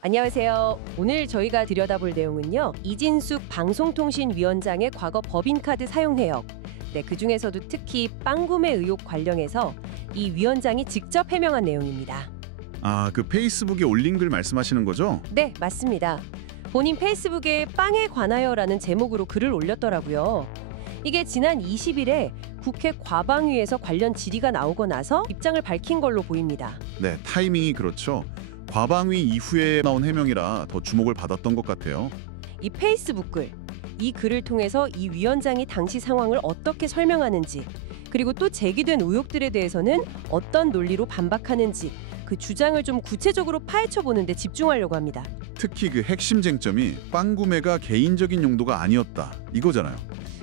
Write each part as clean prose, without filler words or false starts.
안녕하세요. 오늘 저희가 들여다볼 내용은요. 이진숙 방송통신위원장의 과거 법인카드 사용 내역. 그중에서도 특히 빵 구매 의혹 관련해서 이 위원장이 직접 해명한 내용입니다. 그 페이스북에 올린 글 말씀하시는 거죠? 네, 맞습니다. 본인 페이스북에 빵에 관하여라는 제목으로 글을 올렸더라고요. 이게 지난 20일에 국회 과방위에서 관련 질의가 나오고 나서 입장을 밝힌 걸로 보입니다. 네, 타이밍이 그렇죠. 과방위 이후에 나온 해명이라 더 주목을 받았던 것 같아요. 이 페이스북 글, 이 글을 통해서 이 위원장이 당시 상황을 어떻게 설명하는지, 그리고 또 제기된 의혹들에 대해서는 어떤 논리로 반박하는지 그 주장을 좀 구체적으로 파헤쳐 보는 데 집중하려고 합니다. 특히 그 핵심 쟁점이 빵 구매가 개인적인 용도가 아니었다, 이거잖아요.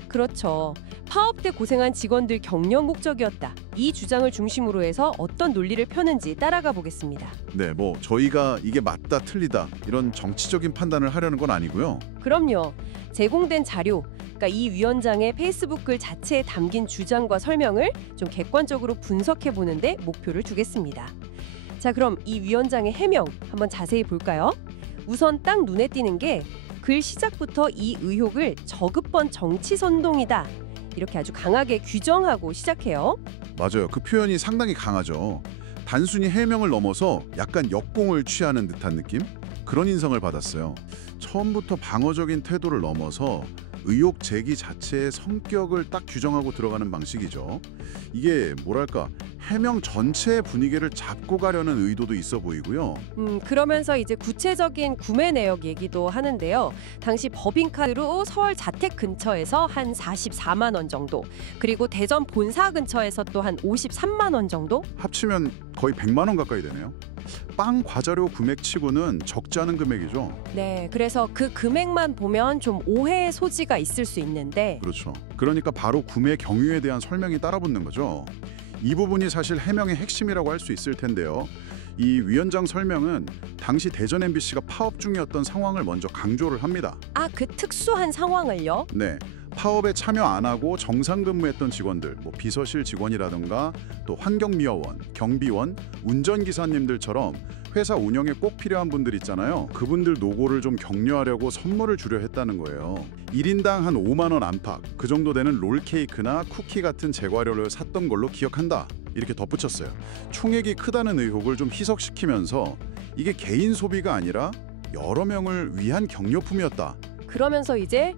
그렇죠. 파업 때 고생한 직원들 격려 목적이었다. 이 주장을 중심으로 해서 어떤 논리를 펴는지 따라가 보겠습니다. 네, 저희가 이게 맞다, 틀리다 이런 정치적인 판단을 하려는 건 아니고요. 그럼요. 제공된 자료, 그러니까 이 위원장의 페이스북 글 자체에 담긴 주장과 설명을 좀 객관적으로 분석해 보는데 목표를 두겠습니다. 자, 그럼 이 위원장의 해명 한번 자세히 볼까요? 우선 딱 눈에 띄는 게 글 시작부터 이 의혹을 저급번 정치 선동이다, 이렇게 아주 강하게 규정하고 시작해요. 맞아요. 그 표현이 상당히 강하죠. 단순히 해명을 넘어서 약간 역공을 취하는 듯한 느낌? 그런 인상을 받았어요. 처음부터 방어적인 태도를 넘어서 의혹 제기 자체의 성격을 딱 규정하고 들어가는 방식이죠. 이게 뭐랄까, 해명 전체의 분위기를 잡고 가려는 의도도 있어 보이고요. 그러면서 이제 구체적인 구매 내역 얘기도 하는데요. 당시 법인카드로 서울 자택 근처에서 한 44만 원 정도, 그리고 대전 본사 근처에서 또 한 53만 원 정도? 합치면 거의 100만 원 가까이 되네요. 빵 과자료 금액치고는 적지 않은 금액이죠. 네, 그래서 그 금액만 보면 좀 오해의 소지가 있을 수 있는데, 그렇죠. 그러니까 바로 구매 경위에 대한 설명이 따라붙는 거죠. 이 부분이 사실 해명의 핵심이라고 할 수 있을 텐데요. 이 위원장 설명은 당시 대전 MBC가 파업 중이었던 상황을 먼저 강조를 합니다. 그 특수한 상황을요? 네, 파업에 참여 안 하고 정상 근무했던 직원들, 비서실 직원이라든가 또 환경미화원, 경비원, 운전기사님들처럼 회사 운영에 꼭 필요한 분들 있잖아요. 그분들 노고를 좀 격려하려고 선물을 주려 했다는 거예요. 1인당 한 5만 원 안팎, 그 정도 되는 롤케이크나 쿠키 같은 제과류를 샀던 걸로 기억한다, 이렇게 덧붙였어요. 총액이 크다는 의혹을 좀 희석시키면서 이게 개인 소비가 아니라 여러 명을 위한 격려품이었다. 그러면서 이제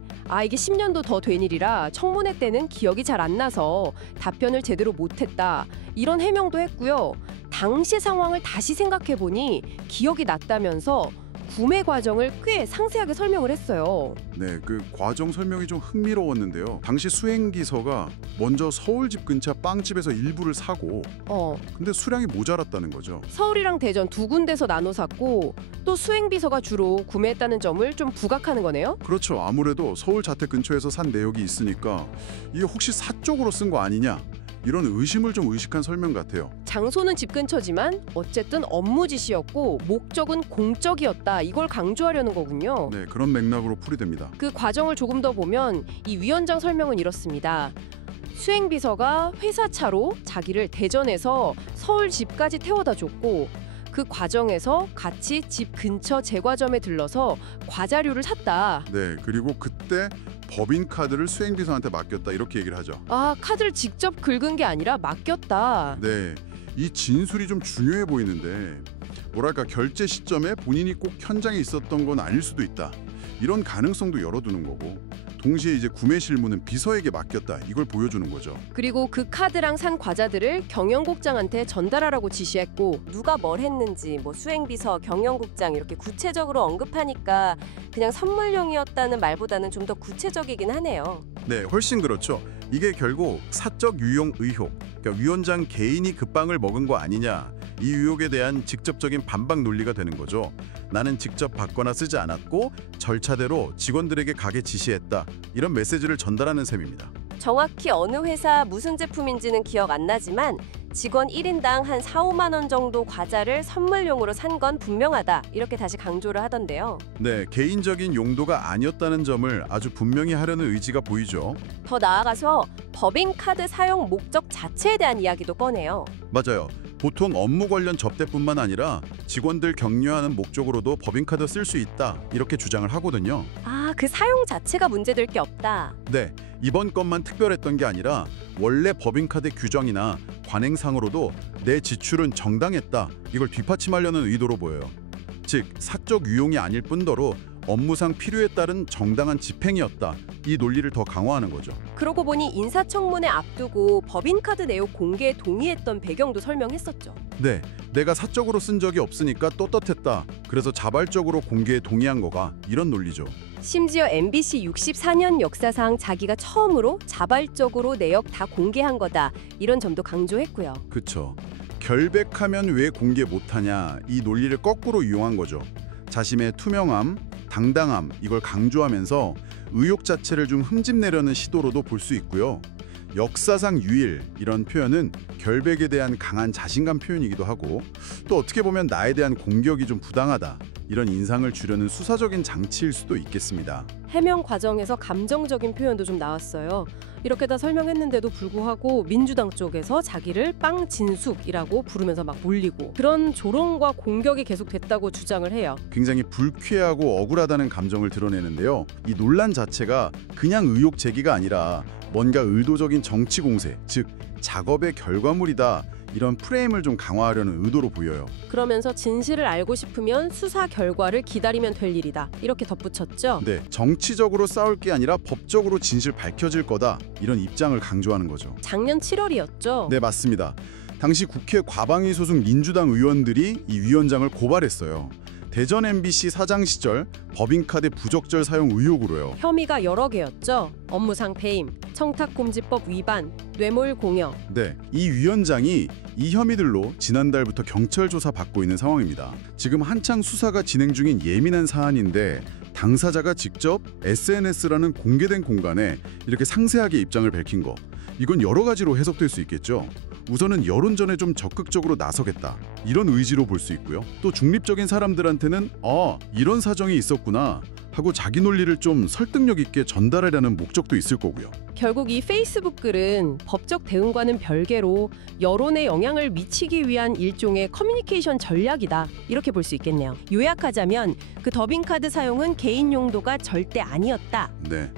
이게 10년도 더 된 일이라 청문회 때는 기억이 잘 안 나서 답변을 제대로 못했다, 이런 해명도 했고요. 당시 상황을 다시 생각해보니 기억이 났다면서 구매 과정을 꽤 상세하게 설명을 했어요. 네, 그 과정 설명이 좀 흥미로웠는데요. 당시 수행비서가 먼저 서울 집 근처 빵집에서 일부를 사고, 근데 수량이 모자랐다는 거죠. 서울이랑 대전 두 군데서 나눠 샀고, 또 수행비서가 주로 구매했다는 점을 좀 부각하는 거네요. 그렇죠. 아무래도 서울 자택 근처에서 산 내역이 있으니까 이게 혹시 사적으로 쓴 거 아니냐, 이런 의심을 좀 의식한 설명 같아요. 장소는 집 근처지만 어쨌든 업무 지시였고 목적은 공적이었다, 이걸 강조하려는 거군요. 네, 그런 맥락으로 풀이됩니다. 그 과정을 조금 더 보면 이 위원장 설명은 이렇습니다. 수행비서가 회사 차로 자기를 대전에서 서울 집까지 태워다 줬고, 그 과정에서 같이 집 근처 제과점에 들러서 과자류를 샀다. 네, 그리고 그때 법인카드를 수행비서한테 맡겼다, 이렇게 얘기를 하죠. 카드를 직접 긁은 게 아니라 맡겼다. 네, 이 진술이 좀 중요해 보이는데, 뭐랄까, 결제 시점에 본인이 꼭 현장에 있었던 건 아닐 수도 있다, 이런 가능성도 열어두는 거고, 동시에 이제 구매 실무는 비서에게 맡겼다, 이걸 보여주는 거죠. 그리고 그 카드랑 산 과자들을 경영국장한테 전달하라고 지시했고, 누가 뭘 했는지 수행비서, 경영국장 이렇게 구체적으로 언급하니까 그냥 선물용이었다는 말보다는 좀 더 구체적이긴 하네요. 네, 훨씬 그렇죠. 이게 결국 사적 유용 의혹, 그러니까 위원장 개인이 그 빵을 먹은 거 아니냐, 이 의혹에 대한 직접적인 반박 논리가 되는 거죠. 나는 직접 받거나 쓰지 않았고 절차대로 직원들에게 가게 지시했다, 이런 메시지를 전달하는 셈입니다. 정확히 어느 회사 무슨 제품인지는 기억 안 나지만 직원 1인당 한 4, 5만 원 정도 과자를 선물용으로 산 건 분명하다, 이렇게 다시 강조를 하던데요. 네, 개인적인 용도가 아니었다는 점을 아주 분명히 하려는 의지가 보이죠. 더 나아가서 법인카드 사용 목적 자체에 대한 이야기도 꺼내요. 맞아요. 보통 업무 관련 접대뿐만 아니라 직원들 격려하는 목적으로도 법인카드 쓸 수 있다 이렇게 주장을 하거든요. 아, 그 사용 자체가 문제될 게 없다. 네, 이번 건만 특별했던 게 아니라 원래 법인카드 규정이나 관행상으로도 내 지출은 정당했다 이걸 뒷받침하려는 의도로 보여요. 즉, 사적 유용이 아닐 뿐더러 업무상 필요에 따른 정당한 집행이었다. 이 논리를 더 강화하는 거죠. 그러고 보니 인사청문회 앞두고 법인카드 내역 공개에 동의했던 배경도 설명했었죠. 네, 내가 사적으로 쓴 적이 없으니까 떳떳했다. 그래서 자발적으로 공개에 동의한 거가 이런 논리죠. 심지어 MBC 64년 역사상 자기가 처음으로 자발적으로 내역 다 공개한 거다. 이런 점도 강조했고요. 그쵸. 결백하면 왜 공개 못하냐 이 논리를 거꾸로 이용한 거죠. 자신의 투명함, 당당함 이걸 강조하면서 의혹 자체를 좀 흠집내려는 시도로도 볼 수 있고요. 역사상 유일 이런 표현은 결백에 대한 강한 자신감 표현이기도 하고 또 어떻게 보면 나에 대한 공격이 좀 부당하다 이런 인상을 주려는 수사적인 장치일 수도 있겠습니다. 해명 과정에서 감정적인 표현도 좀 나왔어요. 이렇게 다 설명했는데도 불구하고 민주당 쪽에서 자기를 빵 진숙이라고 부르면서 막 몰리고 그런 조롱과 공격이 계속됐다고 주장을 해요. 굉장히 불쾌하고 억울하다는 감정을 드러내는데요. 이 논란 자체가 그냥 의혹 제기가 아니라 뭔가 의도적인 정치 공세, 즉 작업의 결과물이다. 이런 프레임을 좀 강화하려는 의도로 보여요. 그러면서 진실을 알고 싶으면 수사 결과를 기다리면 될 일이다. 이렇게 덧붙였죠. 네, 정치적으로 싸울 게 아니라 법적으로 진실 밝혀질 거다. 이런 입장을 강조하는 거죠. 작년 7월이었죠. 네, 맞습니다. 당시 국회 과방위 소속 민주당 의원들이 이 위원장을 고발했어요. 대전 MBC 사장 시절 법인카드 부적절 사용 의혹으로요. 혐의가 여러 개였죠. 업무상 배임, 청탁금지법 위반, 뇌물 공여. 네, 이 위원장이 이 혐의들로 지난달부터 경찰 조사 받고 있는 상황입니다. 지금 한창 수사가 진행 중인 예민한 사안인데 당사자가 직접 SNS라는 공개된 공간에 이렇게 상세하게 입장을 밝힌 거. 이건 여러 가지로 해석될 수 있겠죠. 우선은 여론전에 좀 적극적으로 나서겠다 이런 의지로 볼 수 있고요. 또 중립적인 사람들한테는 이런 사정이 있었구나 하고 자기 논리를 좀 설득력 있게 전달하려는 목적도 있을 거고요. 결국 이 페이스북 글은 법적 대응과는 별개로 여론에 영향을 미치기 위한 일종의 커뮤니케이션 전략이다 이렇게 볼 수 있겠네요. 요약하자면 그 법인카드 사용은 개인 용도가 절대 아니었다. 네.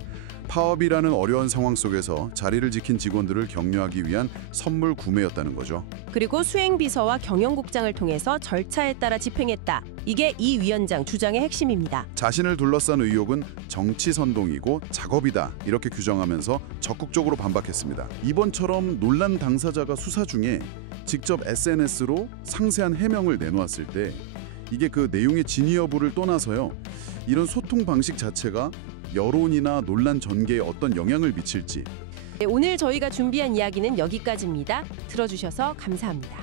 파업이라는 어려운 상황 속에서 자리를 지킨 직원들을 격려하기 위한 선물 구매였다는 거죠. 그리고 수행비서와 경영국장을 통해서 절차에 따라 집행했다. 이게 이 위원장 주장의 핵심입니다. 자신을 둘러싼 의혹은 정치 선동이고 작업이다 이렇게 규정하면서 적극적으로 반박했습니다. 이번처럼 논란 당사자가 수사 중에 직접 SNS로 상세한 해명을 내놓았을 때 이게 그 내용의 진위 여부를 떠나서요. 이런 소통 방식 자체가 여론이나 논란 전개에 어떤 영향을 미칠지. 네, 오늘 저희가 준비한 이야기는 여기까지입니다. 들어주셔서 감사합니다.